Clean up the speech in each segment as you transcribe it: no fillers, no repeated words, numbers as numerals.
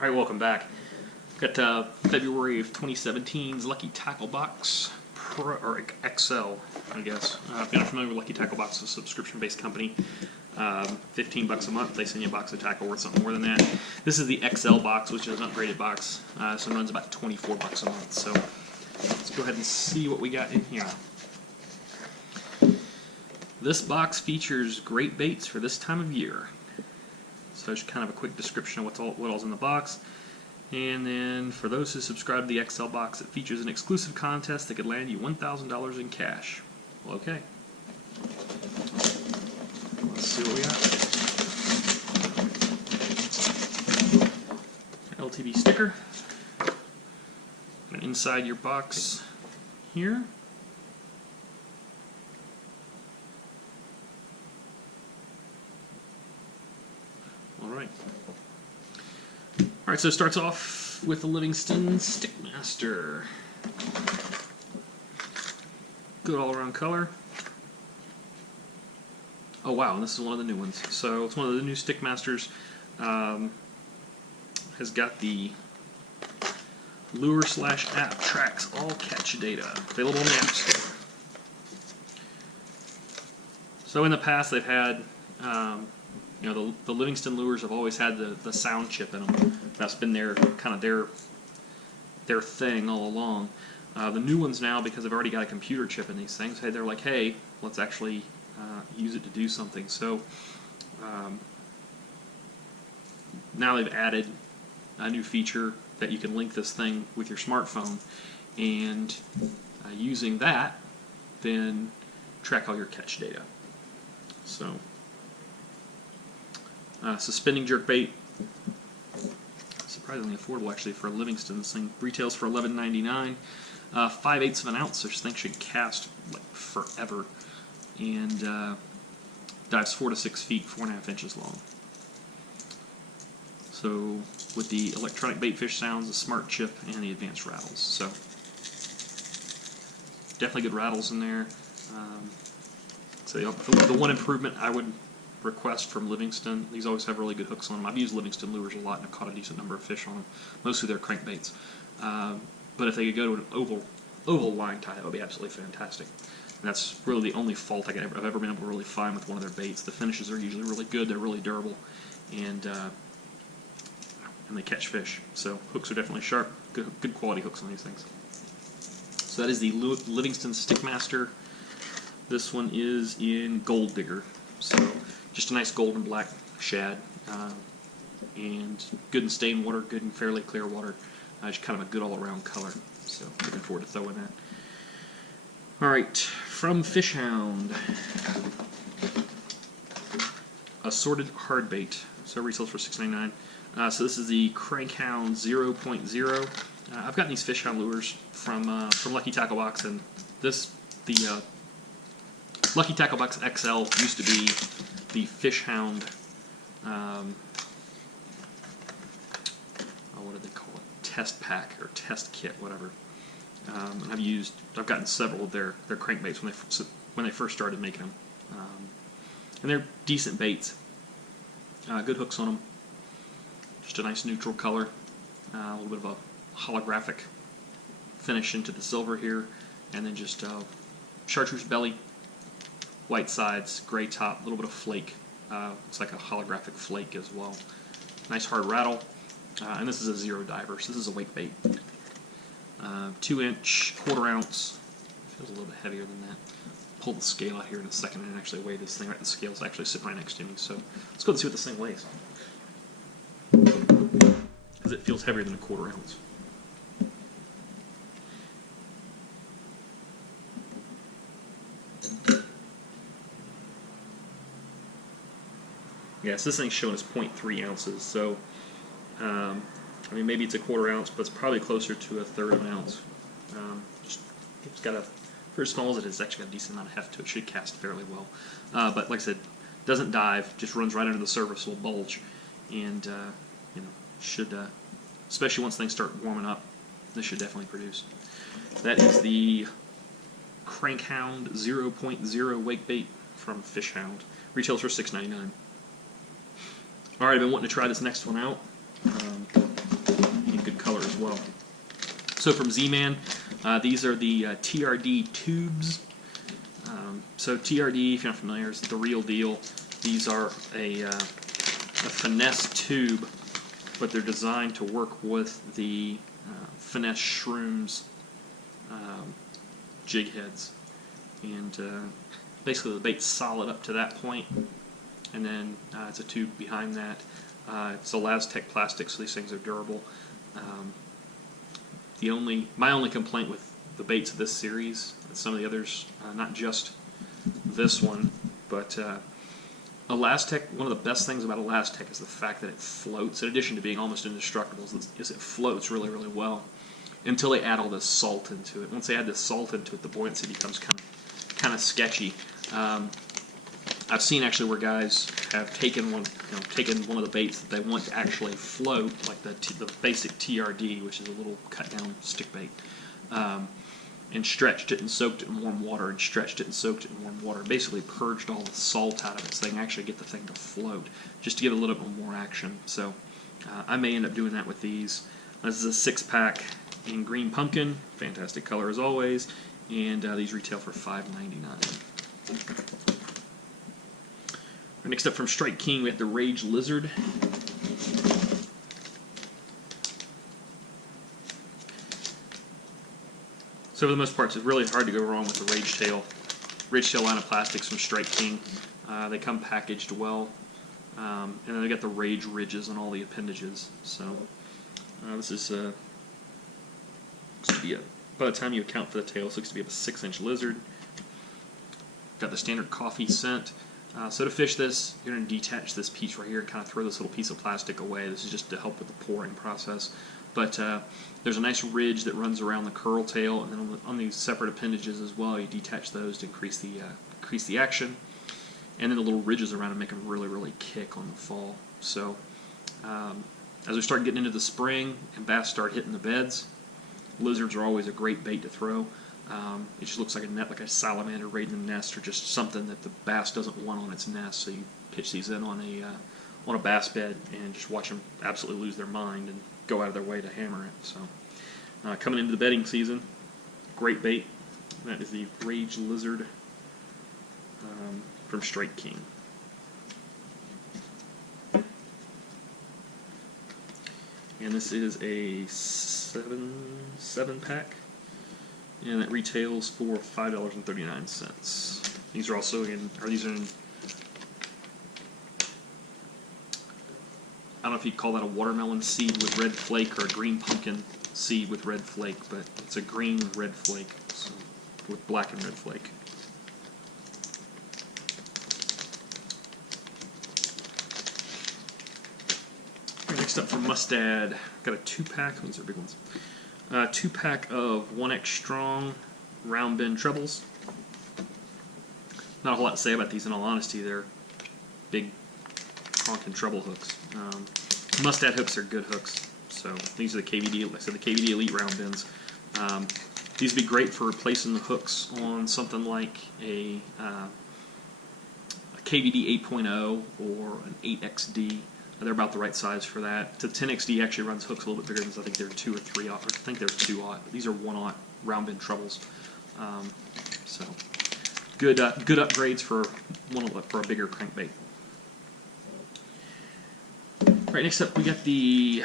Alright, welcome back. Got February of 2017's Lucky Tackle Box Pro, or XL, I guess. If you're not familiar with Lucky Tackle Box, it's a subscription-based company. $15 a month, they send you a box of tackle worth something more than that. This is the XL box, which is an upgraded box, so it runs about $24 a month. So let's go ahead and see what we got in here. This box features great baits for this time of year. So just kind of a quick description of what all's in the box. And then for those who subscribe to the XL box, it features an exclusive contest that could land you $1,000 in cash. Well, okay. Let's see what we got. LTB sticker. And inside your box here. Alright, so it starts off with the Livingston Stickmaster. Good all-around color. Oh wow, and this is one of the new ones. So it's one of the new Stickmasters. Has got the lure/app tracks all catch data. Available in the App Store. So in the past they've had you know, the Livingston lures have always had the sound chip in them. That's been their thing all along. The new ones now, because they've already got a computer chip in these things, they're like, hey, let's actually use it to do something. So now they've added a new feature that you can link this thing with your smartphone, and using that, then track all your catch data. So. Suspending jerkbait, surprisingly affordable actually for Livingston. This thing retails for $11.99. 5/8 of an ounce. This thing should cast like forever, and dives 4 to 6 feet, 4.5 inches long. So with the electronic bait fish sounds, the smart chip, and the advanced rattles. So definitely good rattles in there. So the one improvement I would request from Livingston, these always have really good hooks on them. I've used Livingston lures a lot and I've caught a decent number of fish on them, mostly their crankbaits. But if they could go to an oval line tie, that would be absolutely fantastic. And that's really the only fault I've ever been able to really find with one of their baits. The finishes are usually really good, they're really durable, and they catch fish. So hooks are definitely sharp, good quality hooks on these things. So that is the Livingston Stickmaster. This one is in Gold Digger. So just a nice golden black shad, and good in stained water, good in fairly clear water. Just kind of a good all-around color. So looking forward to throwing that. All right, from Fishhound, assorted hard bait. So retails for $6.99. So this is the Crankhound 0.0. I've gotten these Fishhound lures from Lucky Tackle Box, and the Lucky Tackle Box XL used to be the Fishhound, what did they call it? Test pack or test kit, whatever. And I've gotten several of their crankbaits when they first started making them, and they're decent baits. Good hooks on them. Just a nice neutral color, a little bit of a holographic finish into the silver here, and then just chartreuse belly. White sides, gray top, a little bit of flake. It's like a holographic flake as well. Nice hard rattle. And this is a zero diver, so this is a Wakebait. 2-inch, 1/4 ounce. Feels a little bit heavier than that. Pull the scale out here in a second and actually weigh this thing. Right, the scale's actually sitting right next to me. So let's go and see what this thing weighs. Because it feels heavier than a 1/4 ounce. Yeah, so this thing's showing us 0.3 ounces, so I mean maybe it's a 1/4 ounce, but it's probably closer to 1/3 of an ounce. It's got for as small as it is, it's actually got a decent amount of heft to it. It should cast fairly well, but like I said, doesn't dive, just runs right under the surface, will bulge, and you know, should especially once things start warming up, this should definitely produce. That is the Crankhound 0.0 Wakebait from Fishhound. Retails for $6.99. Alright, I've been wanting to try this next one out. well. So from Z-Man, these are the TRD Tubez. So TRD, if you're not familiar, is the real deal. These are a finesse tube, but they're designed to work with the finesse shrooms jig heads. And basically the bait's solid up to that point, and then it's a tube behind that. It's a Lastec plastic, so these things are durable. My only complaint with the baits of this series, and some of the others, not just this one, but a Lastec, one of the best things about a Lastec is the fact that it floats. In addition to being almost indestructible, is it floats really, really well until they add all this salt into it. Once they add this salt into it, the buoyancy becomes kind of sketchy. I've seen actually where guys have taken one of the baits that they want to actually float, like the basic TRD, which is a little cut down stick bait, and stretched it and soaked it in warm water, and stretched it and soaked it in warm water. Basically purged all the salt out of it so they can actually get the thing to float, just to give it a little bit more action. So I may end up doing that with these. This is a 6-pack in green pumpkin, fantastic color as always, and these retail for $5.99. Next up from Strike King, we have the Rage Lizard. So for the most part, it's really hard to go wrong with the Rage Tail line of plastics from Strike King. They come packaged well, and then they got the Rage ridges on all the appendages. So this is looks to be by the time you account for the tail, it looks to be a 6-inch lizard. Got the standard coffee scent. So to fish this, you're going to detach this piece right here and kind of throw this little piece of plastic away. This is just to help with the pouring process. But there's a nice ridge that runs around the curl tail, and then on these separate appendages as well, you detach those to increase the action. And then the little ridges around them make them really, really kick on the fall. So as we start getting into the spring and bass start hitting the beds, lizards are always a great bait to throw. It just looks like a net, like a salamander raiding the nest, or just something that the bass doesn't want on its nest. So you pitch these in on a bass bed and just watch them absolutely lose their mind and go out of their way to hammer it. So coming into the bedding season, great bait. That is the Rage Lizard from Strike King. And this is a 7-pack. And it retails for $5.39. These are also in, I don't know if you'd call that a watermelon seed with red flake or a green pumpkin seed with red flake, but it's a green with red flake, so with black and red flake. Next up from Mustad, got a 2-pack. These are big ones. 2-pack of 1X strong round bend trebles. Not a whole lot to say about these, in all honesty. They're big honking treble hooks. Mustad hooks are good hooks. So these are the KVD, like I said, the KVD Elite round bends. These would be great for replacing the hooks on something like a KVD 8.0 or an 8XD. They're about the right size for that. The 10XD actually runs hooks a little bit bigger than I think they're 2 or 3 aught. I think they're 2 aught. But these are 1 aught round bend trebles. So good upgrades for a bigger crankbait. All right, next up we got the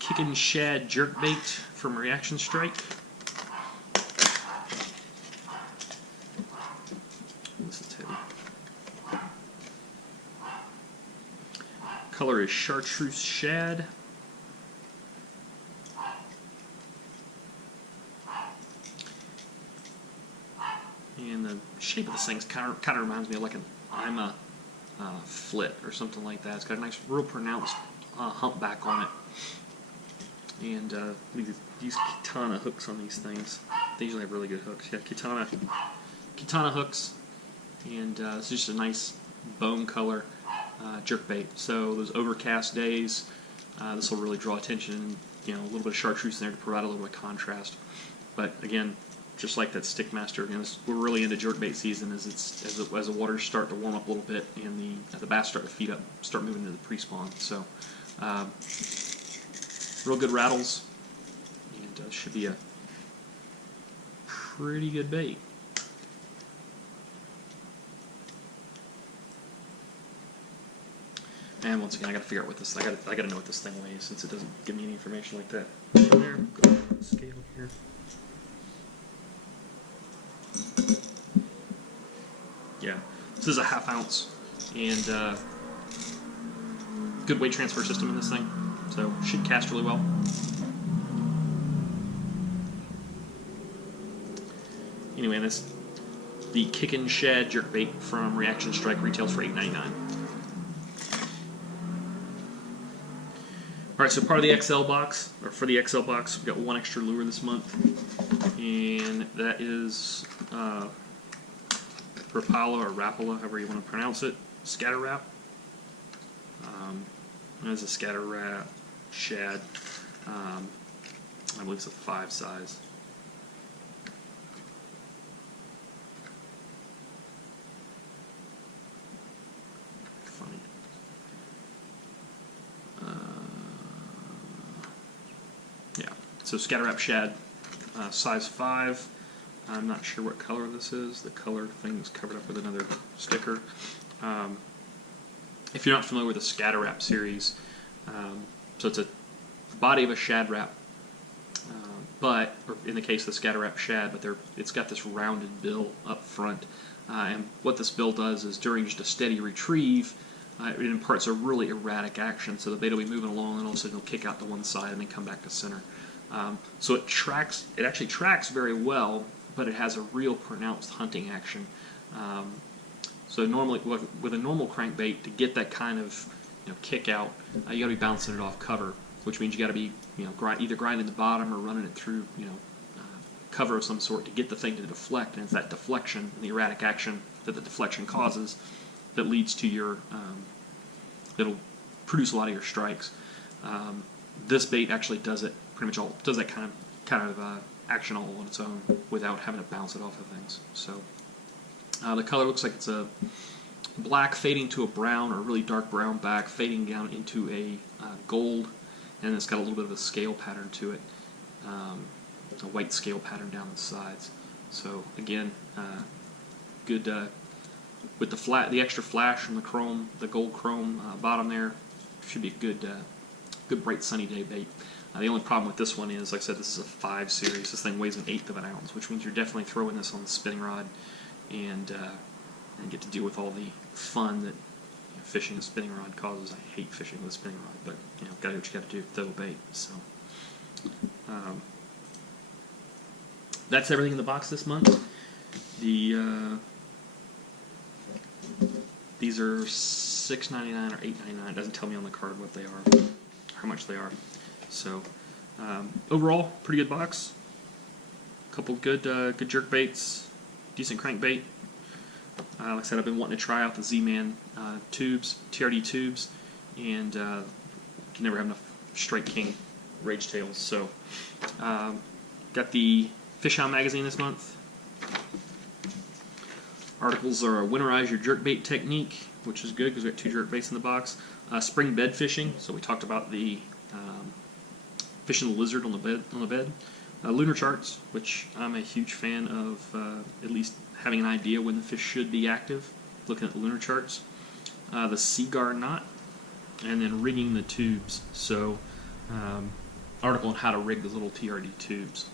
Kickn Shad Jerkbait from Reaction Strike. This is heavy. Color is Chartreuse Shad. And the shape of this thing kind of reminds me of like an Ima flit or something like that. It's got a nice, real pronounced humpback on it. And these Kitana hooks on these things, they usually have really good hooks. Yeah, Kitana hooks, and it's just a nice bone color jerkbait. So those overcast days, this will really draw attention. A little bit of chartreuse in there to provide a little bit of contrast. But again, just like that Stickmaster, we're really into jerkbait season as the waters start to warm up a little bit and the bass start to feed up, start moving into the pre-spawn. So real good rattles, and should be a pretty good bait. And once again, I got to figure out what this. I got to know what this thing weighs, since it doesn't give me any information like that. There, go to the scale here. Yeah, this is a 1/2 ounce, and good weight transfer system in this thing, so should cast really well. Anyway, the Kickn Shad jerkbait from Reaction Strike retails for $8.99. Alright, so part of the XL box, or for the XL box, we've got one extra lure this month, and that is Rapala, or Rapala, however you want to pronounce it, Scatter Wrap. There's a Scatter Wrap Shad. I believe it's a 5 size. Funny. Yeah, so Scatter Wrap Shad, size 5. I'm not sure what color this is. The color thing is covered up with another sticker. If you're not familiar with the Scatter Wrap series, so it's a body of a Shad Wrap, but or in the case of the Scatter Wrap Shad, but it's got this rounded bill up front, and what this bill does is during just a steady retrieve, it imparts a really erratic action, so the bait will be moving along and all of a sudden it'll kick out to one side and then come back to center. So it actually tracks very well, but it has a real pronounced hunting action. So normally, with a normal crankbait, to get that kind of kick out, you got to be bouncing it off cover, which means you got to be either grinding the bottom or running it through cover of some sort to get the thing to deflect, and it's that deflection and the erratic action that the deflection causes that leads to your that'll produce a lot of your strikes. This bait actually does it pretty much all, does that kind of action all on its own without having to bounce it off of things. So the color looks like it's a black fading to a brown, or a really dark brown back fading down into a gold, and it's got a little bit of a scale pattern to it, a white scale pattern down the sides. So again, good with the extra flash from the chrome, the gold chrome bottom there. Should be a good bright sunny day bait. The only problem with this one is, like I said, this is a 5 series. This thing weighs 1/8 of an ounce, which means you're definitely throwing this on the spinning rod, and get to deal with all the fun that fishing a spinning rod causes. I hate fishing with a spinning rod, but gotta do what you gotta do, throw a bait. So that's everything in the box this month. These are $6.99 or $8.99. It doesn't tell me on the card what they are, how much they are. So overall, pretty good box. A couple good jerk baits, decent crankbait. Like I said, I've been wanting to try out the Z-Man tubes, TRD tubes, and can never have enough Strike King Rage Tails. So got the Fishhound magazine this month. Articles are winterize your jerkbait technique, which is good because we got 2 jerkbaits in the box. Spring bed fishing, so we talked about the fishing the lizard on the bed. Lunar charts, which I'm a huge fan of, at least having an idea when the fish should be active, looking at the lunar charts. The Seagar knot, and then rigging the tubes. So article on how to rig the little TRD tubes.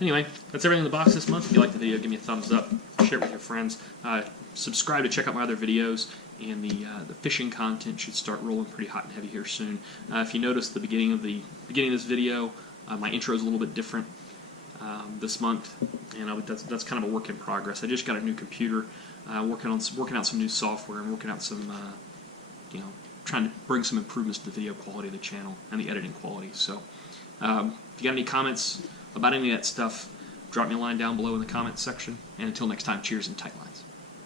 Anyway, that's everything in the box this month. If you liked the video, give me a thumbs up, share it with your friends. Subscribe to check out my other videos, and the fishing content should start rolling pretty hot and heavy here soon. If you notice, the beginning of this video, my intro is a little bit different this month, and that's kind of a work in progress. I just got a new computer, working out some new software, and working out some trying to bring some improvements to the video quality of the channel and the editing quality. So if you got any comments about any of that stuff, drop me a line down below in the comments section. And until next time, cheers and tight lines.